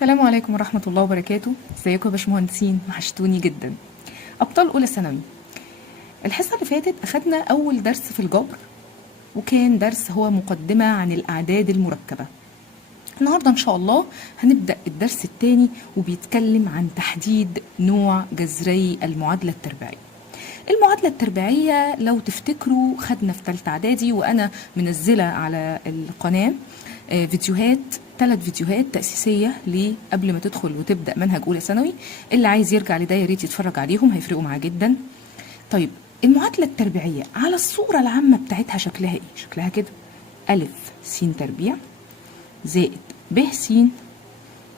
السلام عليكم ورحمة الله وبركاته. ازيكم يا باشمهندسين؟ وحشتوني جدا. أبطال أولى ثانوي، الحصة اللي فاتت أخدنا أول درس في الجبر، وكان درس هو مقدمة عن الأعداد المركبة. النهاردة إن شاء الله هنبدأ الدرس الثاني، وبيتكلم عن تحديد نوع جذري المعادلة التربيعية. المعادلة التربيعية لو تفتكروا خدنا في ثالثة إعدادي، وأنا منزلة على القناة فيديوهات، 3 فيديوهات تأسيسية قبل ما تدخل وتبدأ منهج أولى ثانوي. اللي عايز يرجع لده يا ريت يتفرج عليهم، هيفرقوا معاه جدا. طيب، المعادلة التربيعية على الصورة العامة بتاعتها شكلها إيه؟ شكلها كده: ألف س تربيع زائد ب س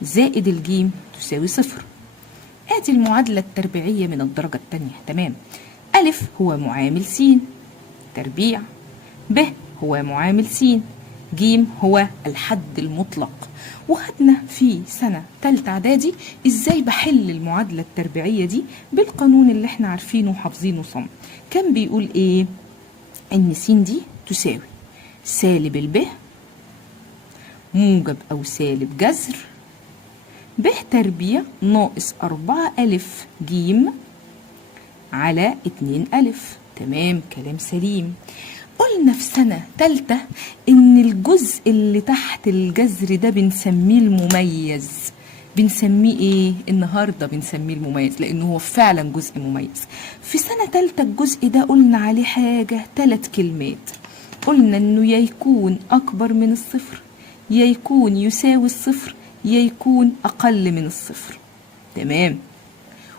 زائد الجيم تساوي 0. ادي المعادلة التربيعية من الدرجة الثانية. تمام. ألف هو معامل س تربيع، ب هو معامل س، جيم هو الحد المطلق. وخدنا في سنة تالتة اعدادي ازاي بحل المعادلة التربيعية دي بالقانون اللي احنا عارفينه وحافظينه صم. كان بيقول ايه؟ ان س دي تساوي سالب الب موجب او سالب جذر ب تربيع ناقص 4 ألف جيم على 2 ألف. تمام، كلام سليم. قلنا في سنة تالتة إن الجزء اللي تحت الجذر ده بنسميه المميز. بنسميه إيه؟ النهاردة بنسميه المميز لأنه هو فعلا جزء مميز. في سنة تالتة الجزء ده قلنا عليه حاجة، 3 كلمات. قلنا إنه يا يكون أكبر من الصفر، يا يكون يساوي الصفر، يا يكون أقل من الصفر. تمام.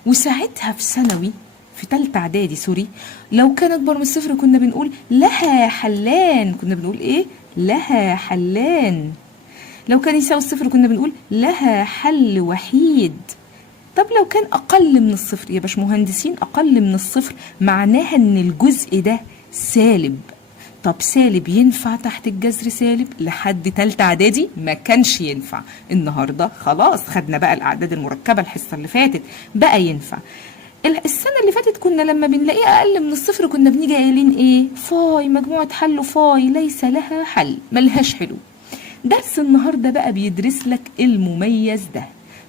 وساعتها في ثانوي، في تالتة اعدادي سوري، لو كان اكبر من الصفر كنا بنقول لها حلان. كنا بنقول ايه؟ لها حلان. لو كان يساوي الصفر كنا بنقول لها حل وحيد. طب لو كان اقل من الصفر يا باشمهندسين، اقل من الصفر معناها ان الجزء ده سالب. طب سالب ينفع تحت الجذر سالب؟ لحد تالتة اعدادي ما كانش ينفع. النهارده خلاص خدنا بقى الاعداد المركبة الحصة اللي فاتت، بقى ينفع. السنة اللي فاتت كنا لما بنلاقيه أقل من الصفر كنا بنيجي قايلين إيه؟ فاي، مجموعة حل فاي ليس لها حل، ملهاش حلول. درس النهاردة بقى بيدرس لك المميز ده.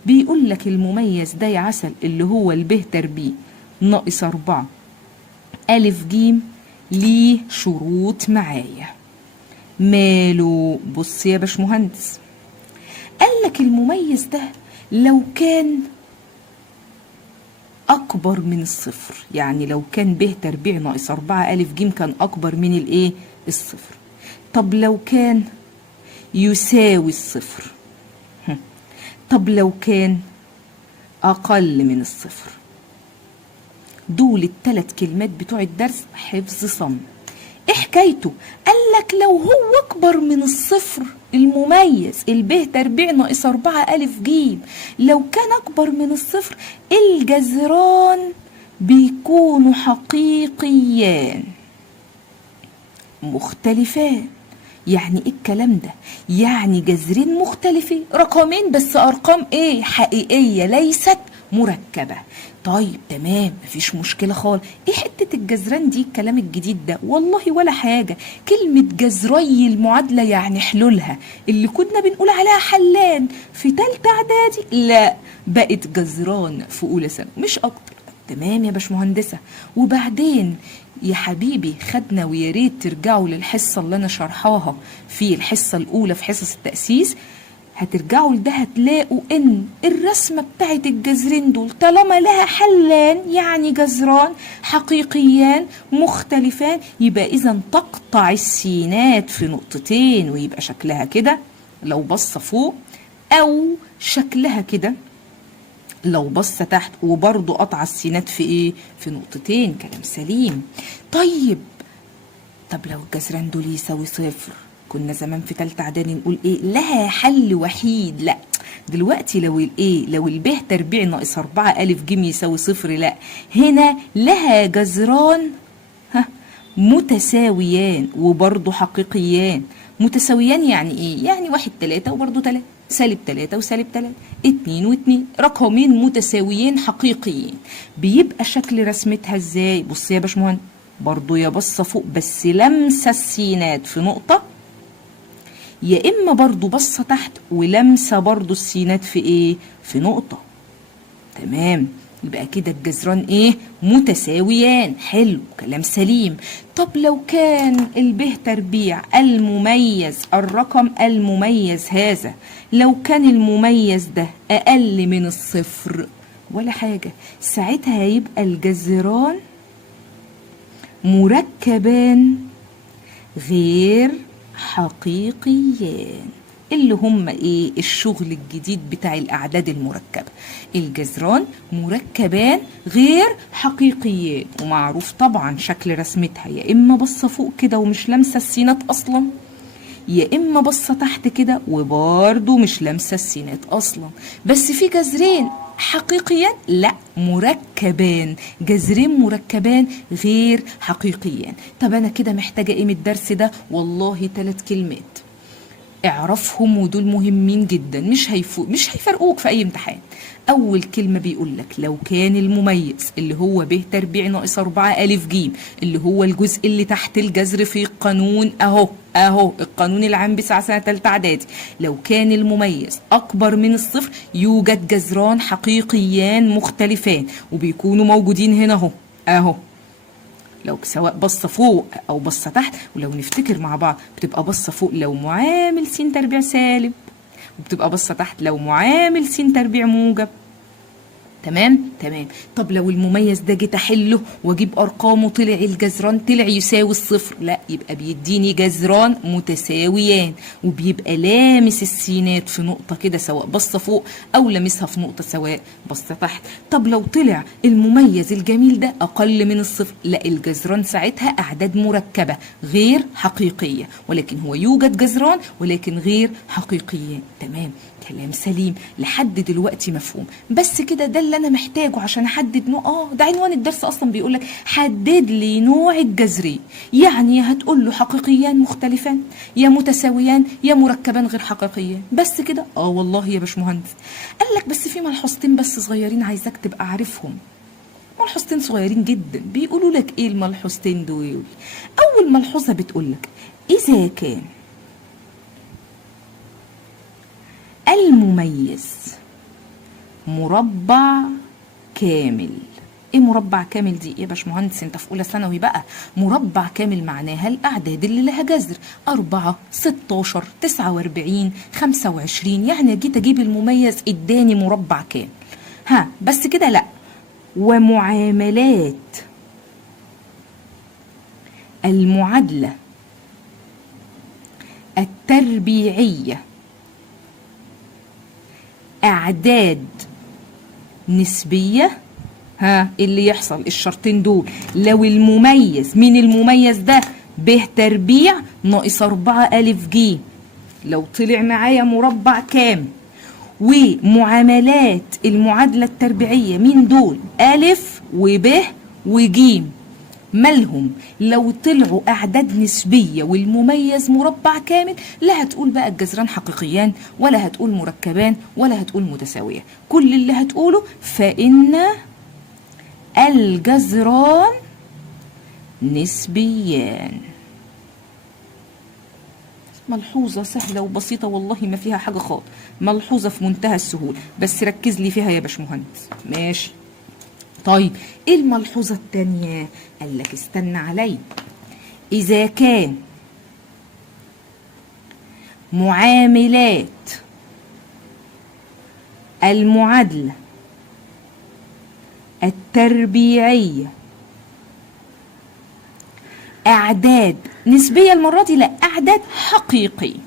بيقول لك المميز ده يا عسل اللي هو الب تربيع ناقص 4 ألف جيم ليه شروط معايا. ماله؟ بص يا باشمهندس، قال لك المميز ده لو كان أكبر من الصفر، يعني لو كان ب تربيع ناقص 4 ألف جيم كان أكبر من الإيه؟ الصفر. طب لو كان يساوي الصفر، طب لو كان أقل من الصفر. دول ال3 كلمات بتوع الدرس حفظ صم. إيه حكايته؟ قال لك لو هو أكبر من الصفر المميز الب تربيع ناقص 4 ألف جيم، لو كان أكبر من الصفر الجذران بيكونوا حقيقيان مختلفان. يعني ايه الكلام ده؟ يعني جذرين مختلفين، رقمين بس أرقام ايه؟ حقيقية ليست مركبة. طيب تمام، مفيش مشكلة خالص. ايه حتة الجذران دي الكلام الجديد ده؟ والله ولا حاجة. كلمة جذري المعادلة يعني حلولها، اللي كنا بنقول عليها حلان في تالتة اعدادي، لا بقت جذران في أولى ثانوي مش أكتر. تمام يا باشمهندسة. وبعدين يا حبيبي خدنا، ويا ريت ترجعوا للحصة اللي أنا شرحاها في الحصة الأولى في حصص التأسيس، هترجعوا لده هتلاقوا ان الرسمة بتاعت الجذرين دول طالما لها حلان يعني جذران حقيقيان مختلفان، يبقى اذا تقطع السينات في نقطتين، ويبقى شكلها كده لو بص فوق، او شكلها كده لو بص تحت، وبرضو قطع السينات في ايه؟ في نقطتين. كلام سليم. طيب، طب لو الجذران دول يساوي صفر كنا زمان في تالتة اعدادي نقول ايه؟ لها حل وحيد. لا دلوقتي لو الايه؟ لو الب تربيع ناقص 4 ألف جيم يساوي صفر، لا هنا لها جذران متساويان وبرضو حقيقيان. متساويان يعني ايه؟ يعني 1 3 وبرضو 3، سالب 3 وسالب 3، 2 و2، رقمين متساويين حقيقيين. بيبقى شكل رسمتها ازاي؟ بص يا باشمهندس، برضو يا بص فوق بس لمسة السينات في نقطة، يا اما برضو بصة تحت ولمسة برضو السينات في ايه؟ في نقطة. تمام، يبقى كده الجذران ايه؟ متساويان. حلو، كلام سليم. طب لو كان الب تربيع المميز، الرقم المميز هذا، لو كان المميز ده اقل من الصفر ولا حاجة، ساعتها هيبقى الجذران مركبان غير حقيقيان، اللي هم ايه؟ الشغل الجديد بتاع الاعداد المركبه. الجذران مركبان غير حقيقيان، ومعروف طبعا شكل رسمتها، يا اما بصه فوق كده ومش لامسه السينات اصلا، يا اما بصه تحت كده وبرده مش لامسه السينات اصلا. بس في جذرين حقيقيان؟ لا، مركبان، جذرين مركبان غير حقيقيان. طب انا كده محتاجه ايه من الدرس ده؟ والله 3 كلمات اعرفهم، ودول مهمين جدا، مش هيفرقوك في اي امتحان. اول كلمه بيقول لك لو كان المميز اللي هو ب تربيع ناقص 4 الف ج، اللي هو الجزء اللي تحت الجذر في القانون، اهو القانون العام بتاع سنه ثالثه اعدادي، لو كان المميز اكبر من الصفر يوجد جذران حقيقيان مختلفان، وبيكونوا موجودين هنا اهو لو سواء بصة فوق أو بصة تحت. ولو نفتكر مع بعض، بتبقى بصة فوق لو معامل س تربيع سالب، وبتبقى بصة تحت لو معامل س تربيع موجب. تمام. طب لو المميز ده جيت احله واجيب ارقامه، طلع الجذران طلع يساوي الصفر، لا، يبقى بيديني جذران متساويان، وبيبقى لامس السينات في نقطة كده سواء بصة فوق او لامسها في نقطة سواء بصة تحت. طب لو طلع المميز الجميل ده اقل من الصفر، لا، الجذران ساعتها اعداد مركبة غير حقيقية، ولكن هو يوجد جذران ولكن غير حقيقيان. تمام، كلام سليم لحد دلوقتي مفهوم. بس كده ده اللي انا محتاجه عشان احدد نوع. ده عنوان الدرس اصلا بيقول لك حدد لي نوع الجذرين، يعني يا هتقول له حقيقيان مختلفان، يا متساويان، يا مركبان غير حقيقيان. بس كده؟ والله يا باشمهندس. قال لك بس في ملحوظتين بس صغيرين عايزاك تبقى عارفهم، ملحوظتين صغيرين جدا. بيقولوا لك ايه الملحوظتين دول؟ اول ملحوظه بتقول لك اذا كان المميز مربع كامل. ايه مربع كامل دي يا باشمهندس؟ انت في اولى ثانوي بقى. مربع كامل معناها الاعداد اللي لها جذر 4 16 49 25، يعني جيت اجيب المميز اداني مربع كامل. بس كده؟ لا، ومعاملات المعادلة التربيعية أعداد نسبية. اللي يحصل الشرطين دول، لو المميز من المميز ده ب تربيع ناقص 4 ألف ج، لو طلع معايا مربع كام، ومعاملات المعادلة التربيعية من دول ألف وب وج، مالهم؟ لو طلعوا أعداد نسبية والمميز مربع كامل، لا هتقول بقى الجذران حقيقيان، ولا هتقول مركبان، ولا هتقول متساوية. كل اللي هتقوله فإن الجذران نسبيان. ملحوظة سهلة وبسيطة والله ما فيها حاجة خالص، ملحوظة في منتهى السهولة، بس ركز لي فيها يا باشمهندس. ماشي. طيب ايه الملحوظة التانية؟ قال لك استنى علي. إذا كان معاملات المعادلة التربيعية أعداد نسبية، المرة دي لا، أعداد حقيقية.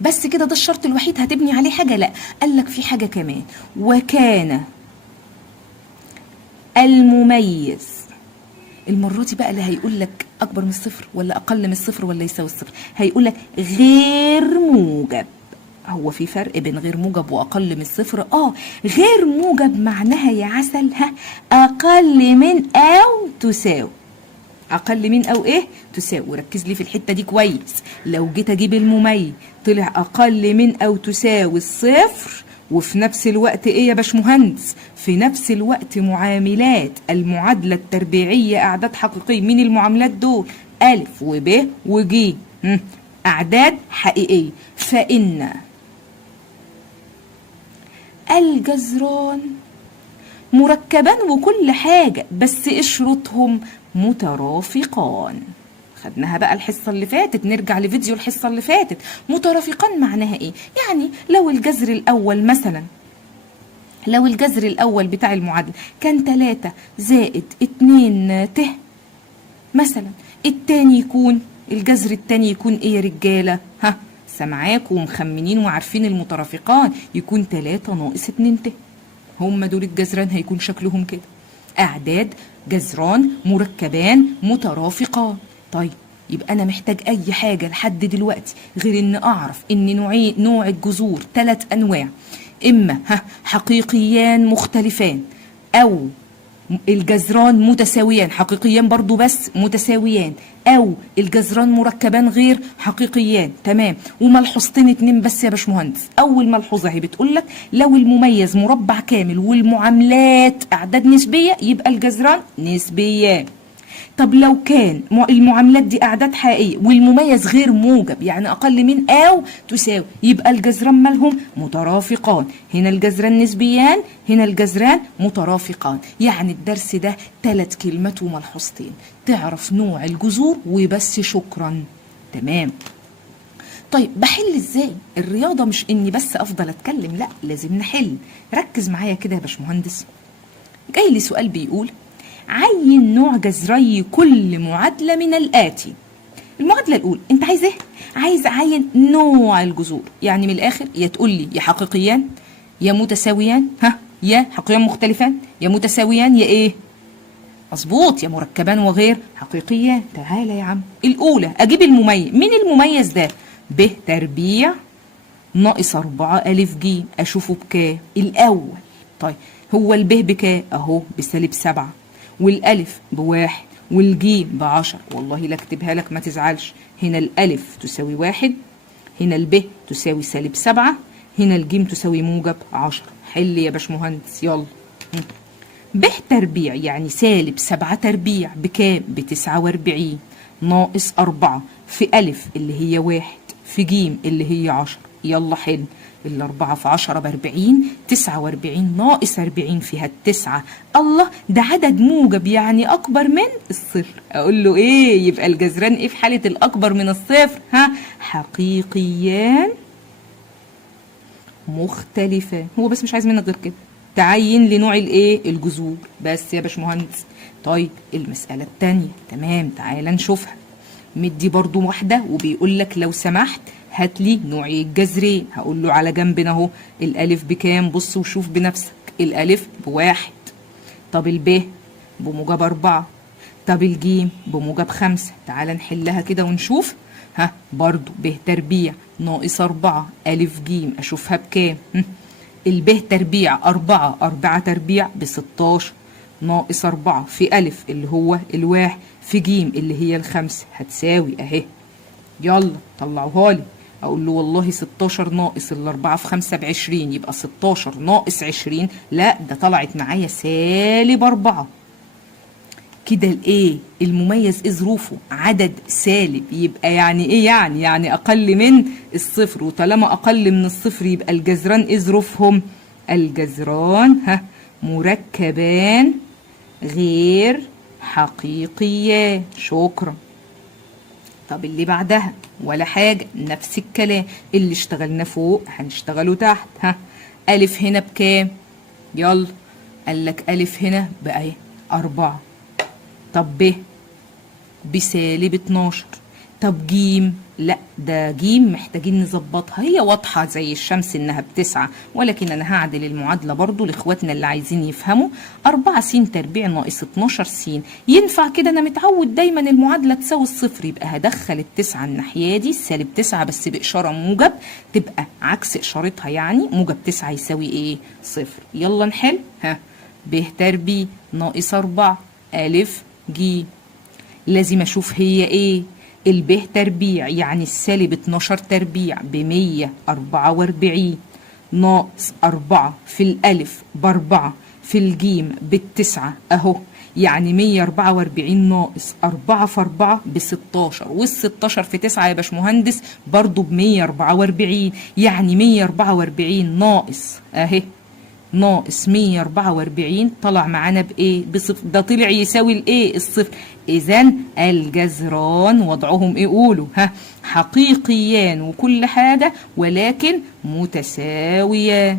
بس كده ده الشرط الوحيد هتبني عليه حاجة؟ لا، قال لك في حاجة كمان. وكان المميز، المرة دي بقى اللي هيقول لك أكبر من الصفر ولا أقل من الصفر ولا يساوي الصفر، هيقول لك غير موجب. هو في فرق بين غير موجب وأقل من الصفر؟ غير موجب معناها يا عسل أقل من أو تساوي. أقل من أو إيه؟ تساوي. وركز لي في الحتة دي كويس. لو جيت أجيب المميز طلع أقل من أو تساوي الصفر، وفي نفس الوقت إيه يا باشمهندس؟ في نفس الوقت معاملات المعادلة التربيعية أعداد حقيقية. من المعاملات دول؟ ألف وب وج. أعداد حقيقية. فإن الجذران مركبان وكل حاجة، بس اشرطهم مترافقان. خدناها بقى الحصة اللي فاتت، نرجع لفيديو الحصة اللي فاتت. مترافقان معناها ايه؟ يعني لو الجذر الأول مثلا، لو الجذر الأول بتاع المعادلة كان 3 زائد 2 ت مثلا، التاني يكون، الجذر التاني يكون ايه يا رجالة؟ ها، سامعاكم ومخمنين وعارفين المترافقان، يكون 3 ناقص 2 ت. هم دول الجذران هيكون شكلهم كده، أعداد جذران مركبان مترافقان. طيب يبقى أنا محتاج أي حاجة لحد دلوقتي غير إن أعرف إن نوع الجذور 3 أنواع، إما حقيقيان مختلفان، أو الجذران متساويان، حقيقيان برضو بس متساويان، او الجذران مركبان غير حقيقيان. تمام. وملحوظتين 2 بس يا باشمهندس. اول ملحوظه هي بتقول لك لو المميز مربع كامل والمعاملات اعداد نسبيه يبقى الجذران نسبيان. طب لو كان المعاملات دي اعداد حقيقيه والمميز غير موجب، يعني اقل من او تساوي، يبقى الجذران مالهم مترافقان. هنا الجذران نسبيان، هنا الجذران مترافقان. يعني الدرس ده 3 كلمات وملحوظتين، تعرف نوع الجذور وبس، شكرا. تمام. طيب بحل ازاي؟ الرياضه مش اني بس افضل اتكلم، لا لازم نحل. ركز معايا كده يا باشمهندس. جاي لي سؤال بيقول عين نوع جذري كل معادلة من الآتي. المعادلة الأولى أنت عايز إيه؟ عايز أعين نوع الجذور، يعني من الآخر يا تقول لي يا حقيقيان يا متساويان، يا حقيقيان مختلفان يا متساويان يا إيه؟ مظبوط، يا مركبان وغير حقيقيان. تعالى يا عم، الأولى أجيب المميز. مين المميز ده؟ ب تربيع ناقص 4 ألف ج، أشوفه بكام؟ الأول. طيب هو الب بكام؟ أهو بسالب 7، والألف ب1، والجيم ب10. والله لا اكتبها لك ما تزعلش. هنا الألف تساوي 1، هنا الب تساوي سالب 7، هنا الجيم تساوي موجب 10. حل يا باشمهندس يلا. ب تربيع يعني سالب 7 تربيع بكام؟ ب49 ناقص 4 في ألف اللي هي 1 في جيم اللي هي 10. يلا حل. الأربعة في 10 ب40، 49 ناقص 40 فيها 9. الله، ده عدد موجب يعني أكبر من الصفر. أقول له إيه؟ يبقى الجذران إيه في حالة الأكبر من الصفر؟ حقيقيان مختلفان. هو بس مش عايز منك غير كده، تعين لنوع الإيه؟ الجذور بس يا باشمهندس. طيب المسألة التانية. تمام، تعالى نشوفها. مدي برضو واحدة وبيقول لك لو سمحت هات لي نوعي الجذرين. هقول له على جنبنا اهو، الالف بكام؟ بص وشوف بنفسك. الالف ب1. طب الب بموجب 4. طب الجيم بموجب 5. تعال نحلها كده ونشوف. برضو ب تربيع ناقص 4 الف جيم، اشوفها بكام؟ الب تربيع 4 تربيع ب16 ناقص 4 في الف اللي هو الواحد في جيم اللي هي ال5 هتساوي اهي. يلا طلعوها لي. اقول له والله 16 ناقص ال4 في 5 ب20، يبقى 16 ناقص 20. لا ده طلعت معايا سالب 4. كده الايه؟ المميز ايه ظروفه؟ عدد سالب. يبقى يعني ايه؟ يعني اقل من الصفر. وطالما اقل من الصفر يبقى الجذران ايه ظروفهم؟ الجذران مركبان غير حقيقيان. شكرا. طب اللي بعدها ولا حاجة، نفس الكلام اللي اشتغلنا فوق هنشتغله تحت. ألف هنا بكام؟ يلا قال لك ألف هنا بقى 4. طب ب بسالب 12. طب جيم، لا ده جيم محتاجين نظبطها، هي واضحة زي الشمس انها ب9، ولكن انا هعدل المعادلة برضو لاخواتنا اللي عايزين يفهموا. 4 س تربيع ناقص 12 س، ينفع كده؟ انا متعود دايما المعادلة تساوي الصفر، يبقى هدخل ال9 الناحية دي سالب 9 بس بإشارة موجب، تبقى عكس إشارتها، يعني موجب 9 يساوي ايه؟ صفر. يلا نحل. ب تربيع ناقص 4 ألف ج، لازم اشوف هي ايه؟ الب تربيع يعني السالب 12 تربيع ب144 ناقص 4 في الألف ب4 في الجيم ب9 أهو. يعني 144 ناقص 4 في 4 ب 16، وال 16 في 9 يا باشمهندس برضو ب 144، يعني 144 ناقص اهي ناقص 144 طلع معانا بايه؟ بصفر. ده طلع يساوي الايه؟ الصفر. اذا الجذران وضعهم ايه؟ قولوا ها. حقيقيان وكل حاجه ولكن متساويان.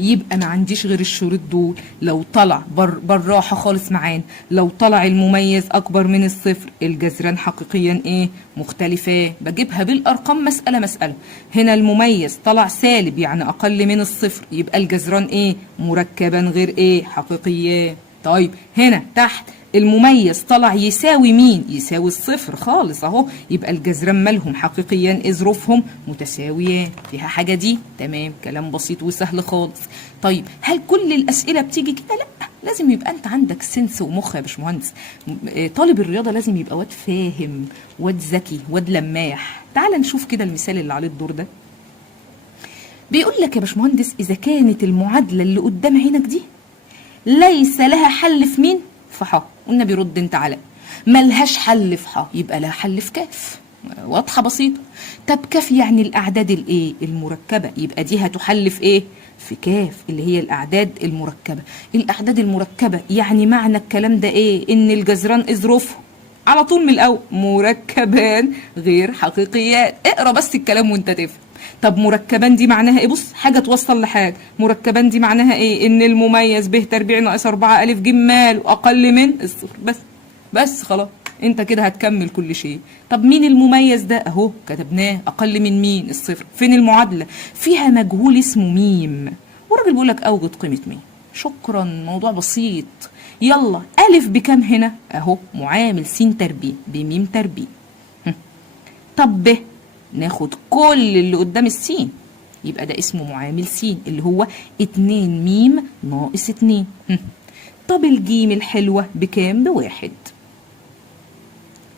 يبقى ما عنديش غير الشروط دول. لو طلع بالراحه خالص معانا، لو طلع المميز اكبر من الصفر الجذران حقيقيا ايه؟ مختلفان. بجيبها بالارقام مساله مساله. هنا المميز طلع سالب يعني اقل من الصفر، يبقى الجذران ايه؟ مركبا غير ايه؟ حقيقيان. طيب هنا تحت المميز طلع يساوي مين؟ يساوي الصفر خالص اهو، يبقى الجذران مالهم؟ حقيقيان، اذ ظروفهم متساويان. فيها حاجه دي؟ تمام، كلام بسيط وسهل خالص. طيب هل كل الاسئله بتيجي كده؟ لا، لازم يبقى انت عندك سنس ومخ يا باشمهندس. طالب الرياضه لازم يبقى واد فاهم، واد ذكي، واد لماح. تعال نشوف كده المثال اللي عليه الدور ده. بيقول لك يا باشمهندس اذا كانت المعادله اللي قدام عينك دي ليس لها حل في مين؟ في ح. والنبي رد انت على ملهاش حل في ح، يبقى لها حل في كاف. واضحه بسيطه. طب كاف يعني الاعداد الايه؟ المركبه، يبقى دي هتحل في ايه؟ في كاف اللي هي الاعداد المركبه. الاعداد المركبه يعني معنى الكلام ده ايه؟ ان الجذران اذ ظروفهم على طول من الاول مركبان غير حقيقيات. اقرا بس الكلام وانت تفهم. طب مركبان دي معناها ايه؟ بص، حاجه توصل لحاجه. مركبان دي معناها ايه؟ ان المميز ب تربيع ناقص 4 الف ج مال اقل من الصفر. بس خلاص، انت كده هتكمل كل شيء. طب مين المميز ده؟ اهو كتبناه، اقل من مين؟ الصفر. فين المعادله؟ فيها مجهول اسمه ميم، والراجل بيقول لك اوجد قيمه ميم. شكرا، موضوع بسيط. يلا الف بكام هنا؟ اهو معامل س تربيع بميم تربيع. طب ب ناخد كل اللي قدام السين، يبقى ده اسمه معامل س اللي هو 2 ميم ناقص 2. طب الجيم الحلوة بكام؟ بواحد.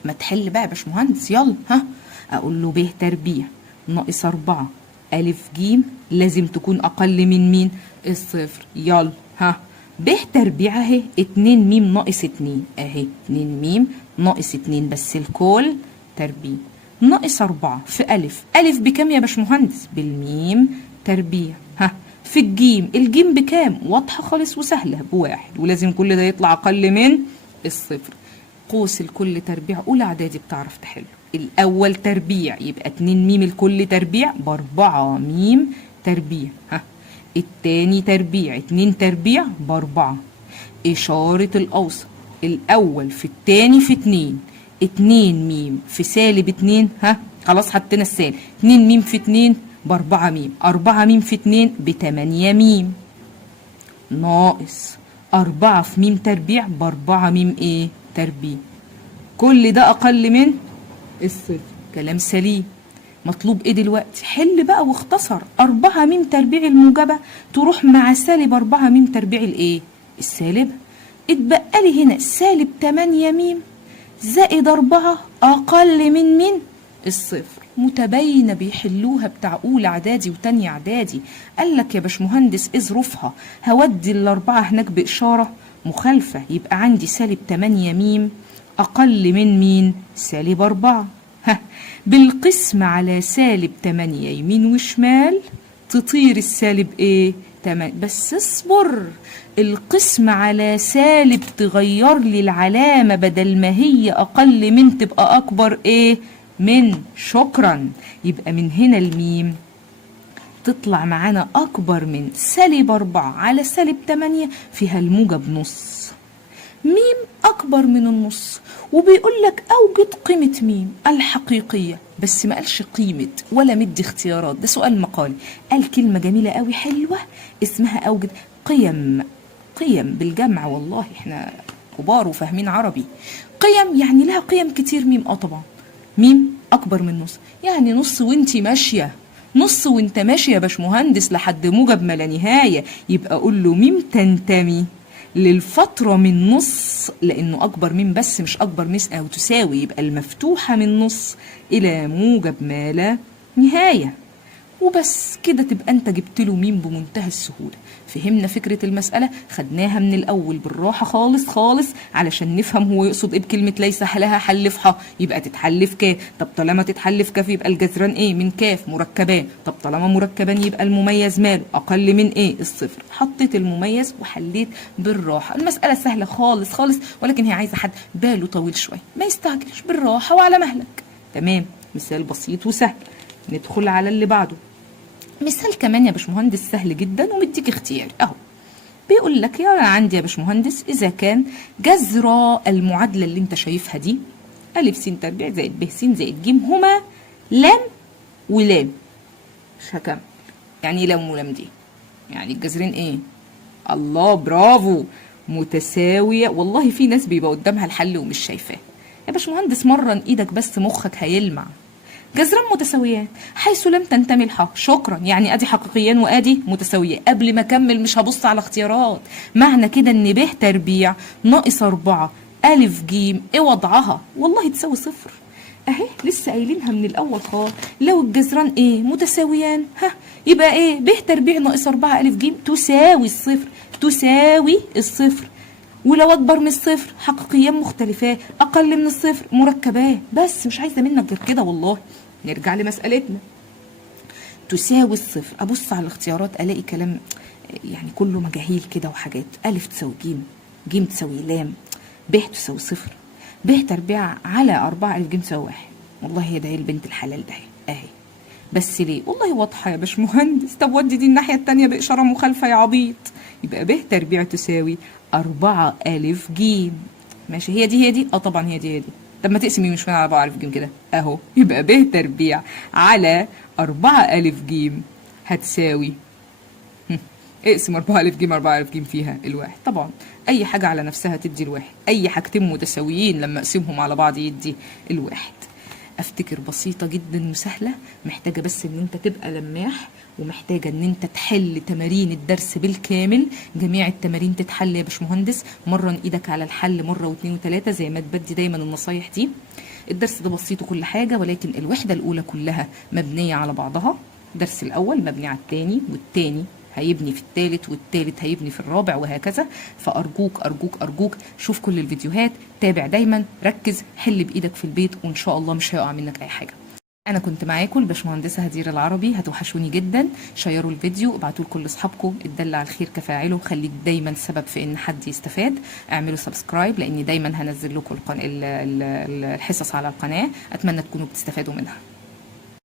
ما تحل بقى يا باشمهندس، يلا ها. اقول له ب تربيع ناقص 4 الف جيم لازم تكون اقل من مين؟ الصفر. يلا ها. ب تربيع اهي 2 ميم ناقص 2 اهي 2 ميم ناقص 2 بس الكل تربيع ناقص 4 في ألف بكام يا باشمهندس؟ بالميم تربيع. ها في الجيم بكام؟ واضحة خالص وسهلة، بواحد، ولازم كل ده يطلع أقل من الصفر. قوس الكل تربيع، أولى إعدادي بتعرف تحله. الأول تربيع يبقى 2 ميم الكل تربيع ب4 ميم تربيع. ها التاني تربيع 2 تربيع ب4. إشارة الأوسط، الأول في التاني في 2 2 ميم في سالب 2. ها خلاص حطينا السالب. 2 ميم في 2 ب4 ميم، 4 ميم في 2 ب8 ميم ناقص 4 في ميم تربيع ب4 ميم ايه؟ تربيع. كل ده اقل من الصفر. كلام سليم. مطلوب ايه دلوقتي؟ حل بقى واختصر. 4 ميم تربيع الموجبه تروح مع سالب 4 ميم تربيع الايه؟ السالبه. اتبقى لي هنا سالب 8 ميم زائد 4 أقل من مين؟ الصفر. متباينة بيحلوها بتاع أولى إعدادي وتانية إعدادي. قال لك يا باشمهندس إيه ظروفها؟ هودي الأربعة هناك بإشارة مخالفة، يبقى عندي سالب 8 ميم أقل من مين؟ سالب 4. ها بالقسم على سالب 8 يمين وشمال تطير السالب إيه؟ 8. بس اصبر، القسم على سالب تغير لي العلامة، بدل ما هي أقل من تبقى أكبر إيه؟ من. شكرا. يبقى من هنا الميم تطلع معانا أكبر من سالب 4 على سالب 8 فيها الموجب نص. ميم أكبر من النص، وبيقول لك أوجد قيمة ميم الحقيقية، بس ما قالش قيمة ولا مدي اختيارات. ده سؤال مقالي. قال كلمة جميلة قوي حلوة اسمها أوجد قيم. قيم بالجمع، والله احنا كبار وفاهمين عربي. قيم يعني لها قيم كتير. ميم طبعا ميم أكبر من نص، يعني نص وانتي ماشية، نص وانت ماشي يا باشمهندس لحد موجب ما لا نهاية. يبقى أقول له ميم تنتمي للفترة من نص، لأنه أكبر من بس مش أكبر من أو تساوي، يبقى المفتوحة من نص إلى موجب ما لا نهاية. وبس كده تبقى انت جبت له ميم بمنتهى السهولة. فهمنا فكرة المسألة، خدناها من الأول بالراحة خالص خالص علشان نفهم هو يقصد ايه بكلمة ليس لها حل في ح. يبقى تتحل في كاف. طب طالما تتحل في كاف يبقى الجذران ايه؟ من كاف مركبان. طب طالما مركبان يبقى المميز ماله؟ أقل من ايه؟ الصفر. حطيت المميز وحليت بالراحة. المسألة سهلة خالص خالص، ولكن هي عايزة حد باله طويل شوية، ما يستعجلش، بالراحة وعلى مهلك. تمام، مثال بسيط وسهل. ندخل على اللي بعده. مثال كمان يا باشمهندس سهل جدا ومديك اختياري اهو. بيقول لك يا عندي يا باشمهندس اذا كان جذر المعادله اللي انت شايفها دي ا س تربيع زائد ب س زائد ج هما لام ولام. مش هكمل. يعني ايه لام ولام دي؟ يعني الجذرين ايه؟ الله برافو، متساويه. والله في ناس بيبقى قدامها الحل ومش شايفاه. يا باشمهندس مرن ايدك بس مخك هيلمع. جذران متساويان حيث لم تنتمي الحا. شكرا، يعني ادي حقيقيان وادي متساويان. قبل ما اكمل مش هبص على اختيارات. معنى كده ان ب تربيع ناقص 4 ا ج ايه وضعها؟ والله تساوي صفر. اهي لسه قايلينها من الاول خالص. لو الجذران ايه؟ متساويان، يبقى ايه؟ ب تربيع ناقص 4 ا ج تساوي الصفر. تساوي الصفر. ولو اكبر من الصفر حقيقيان مختلفات، اقل من الصفر مركبات. بس مش عايزه منك غير كده والله. نرجع لمسألتنا. تساوي الصفر. أبص على الاختيارات ألاقي كلام يعني كله مجاهيل كده وحاجات. ألف تساوي جيم، جيم تساوي لام، ب تساوي صفر، ب تربيع على 4 ألف جيم تساوي 1. والله هي ده هي البنت الحلال ده أهي. بس ليه؟ والله واضحة يا باشمهندس. طب ودي دي الناحية التانية بإشارة مخالفة يا عبيط. يبقى ب تربيع تساوي 4 ألف جيم. ماشي، هي دي هي دي؟ طبعا هي دي هي دي. طب ما تقسمي مش على 4 ألف جيم كده اهو. يبقى ب تربيع على 4 ألف جيم هتساوي اقسم 4 ألف جيم 4 ألف جيم فيها الواحد. طبعا أي حاجة على نفسها تدي الواحد. أي حاجتين متساويين لما أقسمهم على بعض يدي الواحد. افتكر بسيطة جدا وسهلة، محتاجة بس ان انت تبقى لماح، ومحتاجة ان انت تحل تمارين الدرس بالكامل. جميع التمارين تتحل يا باشمهندس. مرن ايدك على الحل مرة واثنين وثلاثة زي ما تبدي دايما النصايح دي. الدرس ده بسيط وكل حاجة، ولكن الوحدة الاولى كلها مبنية على بعضها. الدرس الاول مبني على الثاني، والثاني هيبني في الثالث، والثالث هيبني في الرابع، وهكذا. فأرجوك أرجوك أرجوك شوف كل الفيديوهات، تابع دايما، ركز، حل بإيدك في البيت، وإن شاء الله مش هيقع منك أي حاجة. أنا كنت معاكم الباشمهندسة هدير العربي. هتوحشوني جدا. شيروا الفيديو، ابعتوه لكل أصحابكم. الدل على الخير كفاعله. خليك دايما سبب في إن حد يستفاد. اعملوا سبسكرايب لأني دايما هنزل لكم الحصص على القناة. أتمنى تكونوا بتستفادوا منها.